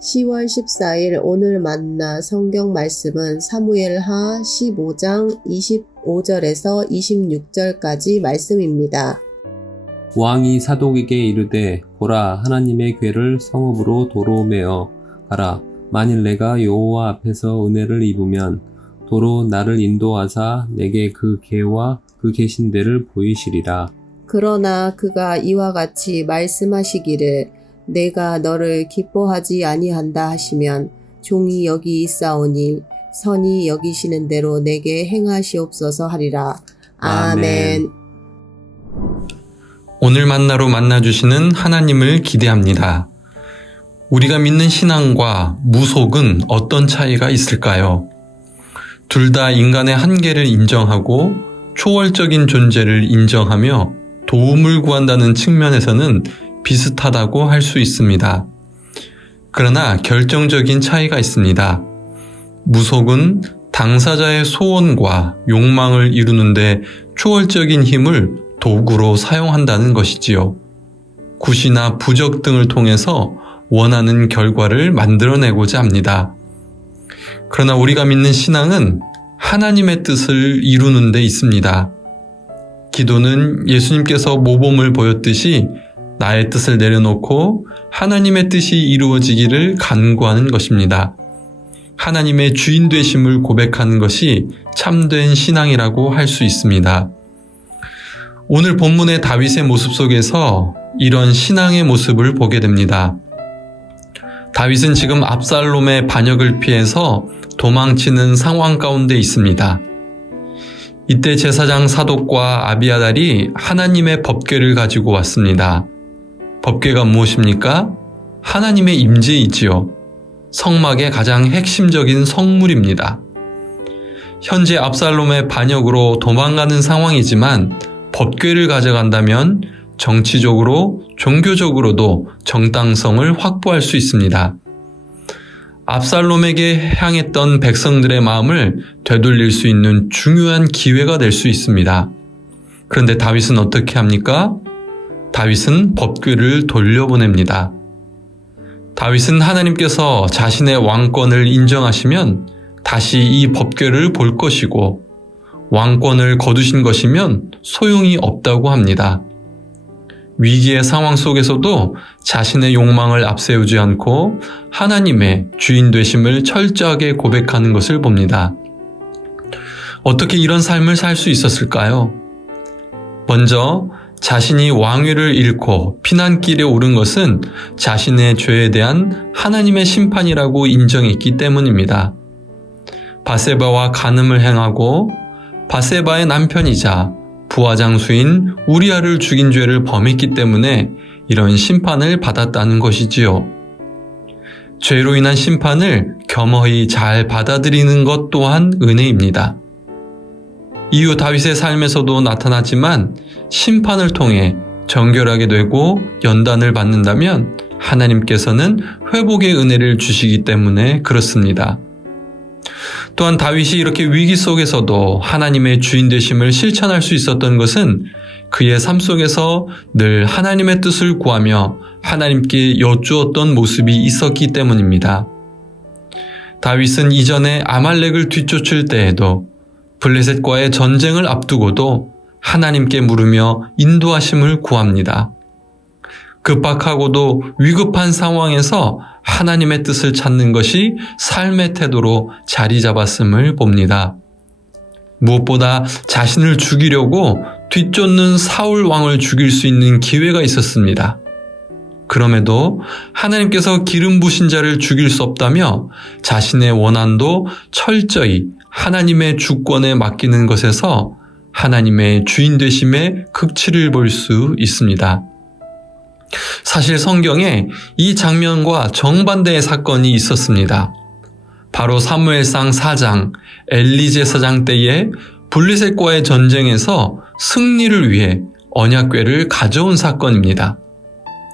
10월 14일 오늘 만나 성경 말씀은 사무엘하 15장 25절에서 26절까지 말씀입니다. 왕이 사독에게 이르되 보라 하나님의 궤를 성읍으로 도로 메어 가라. 만일 내가 여호와 앞에서 은혜를 입으면 도로 나를 인도하사 내게 그 궤와 그 계신 데를 보이시리라. 그러나 그가 이와 같이 말씀하시기를 내가 너를 기뻐하지 아니한다 하시면 종이 여기 있사오니 선이 여기시는 대로 내게 행하시옵소서 하리라. 아멘. 오늘 만나로 만나주시는 하나님을 기대합니다. 우리가 믿는 신앙과 무속은 어떤 차이가 있을까요? 둘 다 인간의 한계를 인정하고 초월적인 존재를 인정하며 도움을 구한다는 측면에서는 비슷하다고 할 수 있습니다. 그러나 결정적인 차이가 있습니다. 무속은 당사자의 소원과 욕망을 이루는데 초월적인 힘을 도구로 사용한다는 것이지요. 굿이나 부적 등을 통해서 원하는 결과를 만들어내고자 합니다. 그러나 우리가 믿는 신앙은 하나님의 뜻을 이루는 데 있습니다. 기도는 예수님께서 모범을 보였듯이 나의 뜻을 내려놓고 하나님의 뜻이 이루어지기를 간구하는 것입니다. 하나님의 주인 되심을 고백하는 것이 참된 신앙이라고 할 수 있습니다. 오늘 본문의 다윗의 모습 속에서 이런 신앙의 모습을 보게 됩니다. 다윗은 지금 압살롬의 반역을 피해서 도망치는 상황 가운데 있습니다. 이때 제사장 사독과 아비아달이 하나님의 법궤를 가지고 왔습니다. 법궤가 무엇입니까? 하나님의 임재이지요. 성막의 가장 핵심적인 성물입니다. 현재 압살롬의 반역으로 도망가는 상황이지만 법궤를 가져간다면 정치적으로, 종교적으로도 정당성을 확보할 수 있습니다. 압살롬에게 향했던 백성들의 마음을 되돌릴 수 있는 중요한 기회가 될 수 있습니다. 그런데 다윗은 어떻게 합니까? 다윗은 법궤를 돌려보냅니다. 다윗은 하나님께서 자신의 왕권을 인정하시면 다시 이 법궤를 볼 것이고 왕권을 거두신 것이면 소용이 없다고 합니다. 위기의 상황 속에서도 자신의 욕망을 앞세우지 않고 하나님의 주인 되심을 철저하게 고백하는 것을 봅니다. 어떻게 이런 삶을 살 수 있었을까요? 먼저 자신이 왕위를 잃고 피난길에 오른 것은 자신의 죄에 대한 하나님의 심판이라고 인정했기 때문입니다. 바세바와 간음을 행하고 바세바의 남편이자 부하장수인 우리아를 죽인 죄를 범했기 때문에 이런 심판을 받았다는 것이지요. 죄로 인한 심판을 겸허히 잘 받아들이는 것 또한 은혜입니다. 이후 다윗의 삶에서도 나타났지만 심판을 통해 정결하게 되고 연단을 받는다면 하나님께서는 회복의 은혜를 주시기 때문에 그렇습니다. 또한 다윗이 이렇게 위기 속에서도 하나님의 주인 되심을 실천할 수 있었던 것은 그의 삶 속에서 늘 하나님의 뜻을 구하며 하나님께 여쭈었던 모습이 있었기 때문입니다. 다윗은 이전에 아말렉을 뒤쫓을 때에도 블레셋과의 전쟁을 앞두고도 하나님께 물으며 인도하심을 구합니다. 급박하고도 위급한 상황에서 하나님의 뜻을 찾는 것이 삶의 태도로 자리 잡았음을 봅니다. 무엇보다 자신을 죽이려고 뒤쫓는 사울 왕을 죽일 수 있는 기회가 있었습니다. 그럼에도 하나님께서 기름 부신 자를 죽일 수 없다며 자신의 원한도 철저히 하나님의 주권에 맡기는 것에서 하나님의 주인 되심의 극치를 볼 수 있습니다. 사실 성경에 이 장면과 정반대의 사건이 있었습니다. 바로 사무엘상 4장 엘리 제사장 때에 블레셋과의 전쟁에서 승리를 위해 언약궤를 가져온 사건입니다.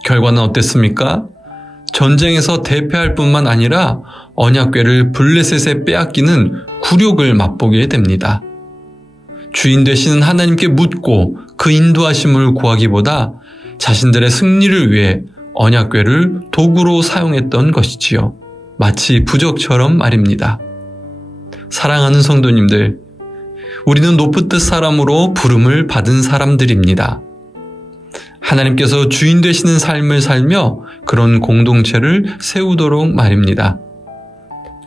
결과는 어땠습니까? 전쟁에서 대패할 뿐만 아니라 언약궤를 블레셋에 빼앗기는 굴욕을 맛보게 됩니다. 주인 되시는 하나님께 묻고 그 인도하심을 구하기보다 자신들의 승리를 위해 언약궤를 도구로 사용했던 것이지요. 마치 부적처럼 말입니다. 사랑하는 성도님들, 우리는 높은 사람으로 부름을 받은 사람들입니다. 하나님께서 주인 되시는 삶을 살며 그런 공동체를 세우도록 말입니다.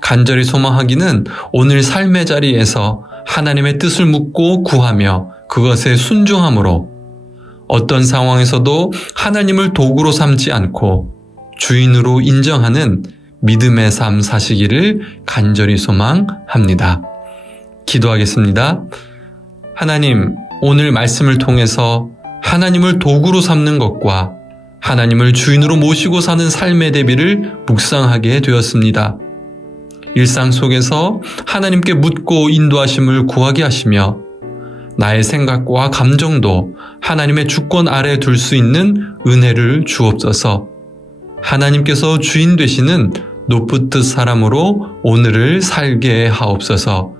간절히 소망하기는 오늘 삶의 자리에서 하나님의 뜻을 묻고 구하며 그것에 순종함으로 어떤 상황에서도 하나님을 도구로 삼지 않고 주인으로 인정하는 믿음의 삶 사시기를 간절히 소망합니다. 기도하겠습니다. 하나님, 오늘 말씀을 통해서 하나님을 도구로 삼는 것과 하나님을 주인으로 모시고 사는 삶의 대비를 묵상하게 되었습니다. 일상 속에서 하나님께 묻고 인도하심을 구하게 하시며 나의 생각과 감정도 하나님의 주권 아래 둘 수 있는 은혜를 주옵소서. 하나님께서 주인 되시는 높은 뜻 사람으로 오늘을 살게 하옵소서.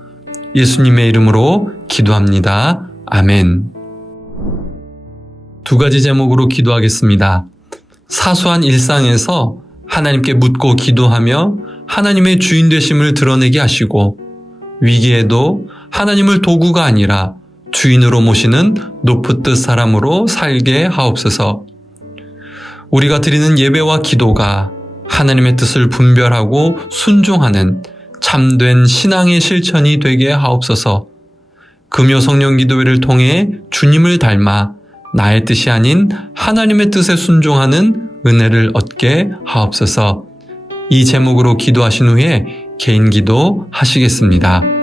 예수님의 이름으로 기도합니다. 아멘. 두 가지 제목으로 기도하겠습니다. 사소한 일상에서 하나님께 묻고 기도하며 하나님의 주인 되심을 드러내게 하시고 위기에도 하나님을 도구가 아니라 주인으로 모시는 높은 뜻 사람으로 살게 하옵소서. 우리가 드리는 예배와 기도가 하나님의 뜻을 분별하고 순종하는 참된 신앙의 실천이 되게 하옵소서. 금요 성령 기도회를 통해 주님을 닮아 나의 뜻이 아닌 하나님의 뜻에 순종하는 은혜를 얻게 하옵소서. 이 제목으로 기도하신 후에 개인 기도 하시겠습니다.